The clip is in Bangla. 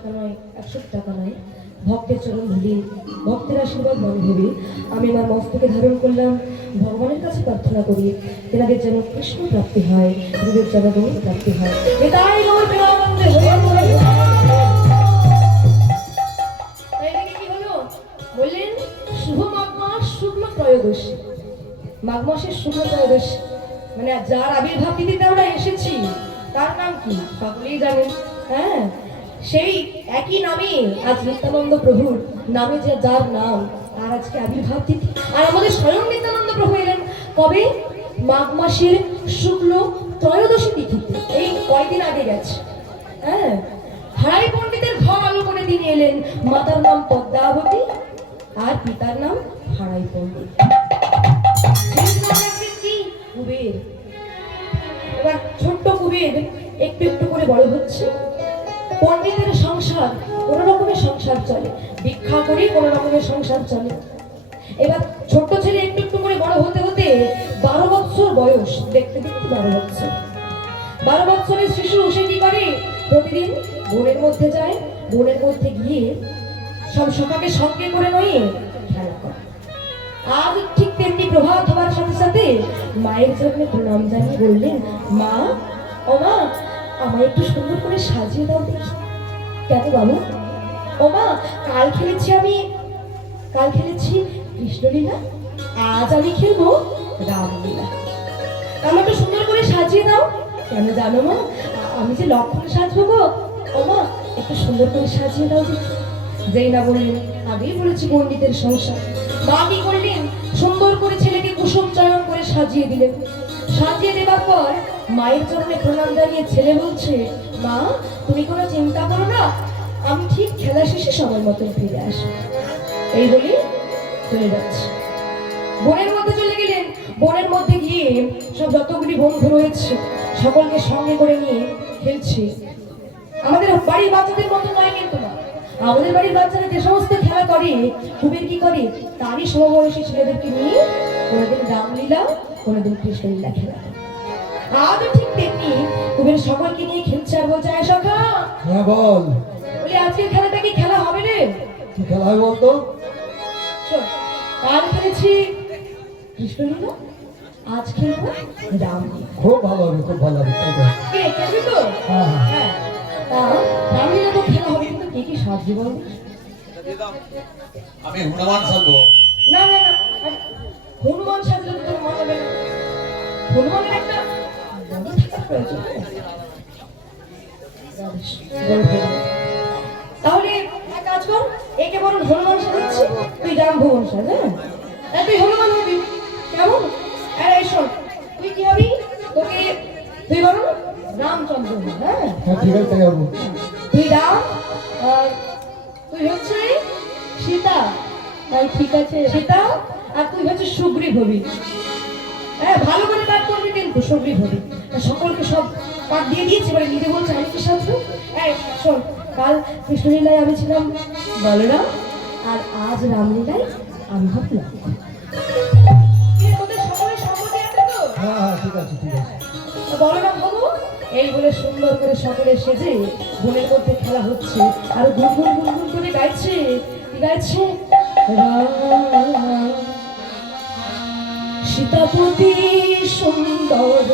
টাকা নয়, 100 টাকা নয়, ভক্তের চরণ ধুলি, ভক্তের আশীর্বাদ মনে ভেবে আমি আমার মস্তকে ধারণ করলাম। ভগবানের কাছে প্রার্থনা করি তেনাদের যেন কৃষ্ণ প্রাপ্তি হয়, গুরুদেব যেন গৌর প্রাপ্তি হয়। এটাই গৌর প্রেমানন্দে হয়ে তাই দেখে কি হলো? বললেন শুভ মাঘ মাস শুক্ল ত্রয়োদশী। মাঘ মাসের শুক্ল ত্রয়োদশী মানে যার আবির্ভাব তিথিতে আমরা এসেছি তার নাম কি সকলেই জানেন। হ্যাঁ, সেই একই নামে আজ নিত্যানন্দ প্রভুর নামে যে যার নাম তার আজকে আবির্ভাব তিথি। আর আমাদের স্বয়ং নিত্যানন্দ প্রভু এলেন কবে? মাঘ মাসের শুক্ল ত্রয়োদশী তিথিতে, এই কয়দিন আগে গেছে। হ্যাঁ, হারাই পণ্ডিতের ঘর আলো করে তিনি এলেন। মাতার নাম পদ্মাবতী আর পিতার নাম হারাই পণ্ডিত। কুবের, এবার ছোট্ট কুবের একটু একটু করে বড় হচ্ছে। পণ্ডিতের সংসার কোন রকমের সংসার চলে, ভিক্ষা করে কোন রকমের সংসার চলে। এবার ছোট্ট ছেলে একটু একটু করে বড় হতে হতে 12 বছর বয়স, দেখতে দেখতে 12 বছর। 12 বছরের শিশু সে কি করে? প্রতিদিন বনের মধ্যে যায়, বনের মধ্যে গিয়ে সব সকাকে সঙ্গে করে নয় খেলা করে। আজ ঠিক তেমনি প্রভাত হওয়ার সাথে সাথে মায়ের জন্য প্রণাম জানিয়ে বললেন, মা ও মা আমায় একটু সুন্দর করে সাজিয়ে দাও দেখি। কেন বাবু? ও মা কাল খেলেছি কৃষ্ণলীলা, আজ আমি খেলবো রামলীলা, আমায় একটু সুন্দর করে সাজিয়ে দাও। কেন জানো মা? আমি যে লক্ষণ সাজবো গো। ও মা একটু সুন্দর করে সাজিয়ে দাও দেখি। যেই না বললেন, আগেই বলেছি পণ্ডিতের সংসার। মা কি করলেন? সুন্দর করে ছেলেকে কুসুম চয়ন করে সাজিয়ে দিলেন। সাজিয়ে দেবার পর মায়ের চরণে প্রণাম জানিয়ে ছেলে বলছে, মা তুমি কোনো চিন্তা করো না, আমি ঠিক খেলা শেষে সময় মতন ফিরে আসবো। এই বলি চলে যাচ্ছে। বনের মধ্যে চলে গেলেন। বনের মধ্যে গিয়ে সব যতগুলি বন্ধু রয়েছে সকলকে সঙ্গে করে নিয়ে খেলছে। আমাদের বাড়ির বাচ্চাদের মতো নয় কিন্তু না, আমাদের বাড়ির বাচ্চারা যে সমস্ত খেলা করে কুবের কি করে? তারই সমবয়সী ছেলেদেরকে নিয়ে কোনোদিন রামলীলা কোনোদিন কৃষ্ণলীলা খেলা করে। আজও ঠিক তেমনি কুবের সকলকে নিয়ে খেলছে আর বলছে, আয় সখা। হ্যাঁ বল। বলি আজকের খেলাটা কি খেলা হবে রে? কি খেলা হয় বলতো? কাল খেলেছি কৃষ্ণলীলা, আজ খেলবো রামলীলা। খুব ভালো হবে, খুব ভালো হবে। কে খেলবি তো? হ্যাঁ হ্যাঁ, রামলীলা তো খেলা হবে, কিন্তু কে কি সাজবে বল? আমি হনুমান সাজবো। না না না, হনুমান সাজলে তো তোর মানাবে না। হনুমানের একটা বডি থাকার প্রয়োজন। তাহলে এক কাজ কর, একে বরং হনুমান সাজাচ্ছি, তুই রাম ভুবন সাজ। হ্যাঁ, তুই হনুমান হবি কেমন? আরে শোন, তুই কি হবি? তোকে তুই বরং রামচন্দ্র হবি। হ্যাঁ ঠিক আছে, তাই হবো। তুই রাম, তুই হচ্ছে সীতা। তাই ঠিক আছে, সীতা। আর তুই হচ্ছে সুগ্রীব হবি। হ্যাঁ, ভালো করে কাজ করবি কিন্তু সুগ্রীব হবি। সকলকে সব পাঠ দিয়ে দিয়েছি, এবারে নিজে বলছে আমি কি সাজবো। এই শোন, কাল কৃষ্ণলীলায় আমি ছিলাম বলরাম, আর আজ রামলীলায় আমি হব লক্ষ্মণ। তোদের সকলের সম্মতি আছে তো? হ্যাঁ হ্যাঁ, ঠিক আছে ঠিক আছে। বলরাম হবো। এই বলে সুন্দর করে সকলে সেজে বনের মধ্যে খেলা হচ্ছে। আর গুনগুন গুনগুন করে গাইছে, গাইছে সীতাপতি সুন্দর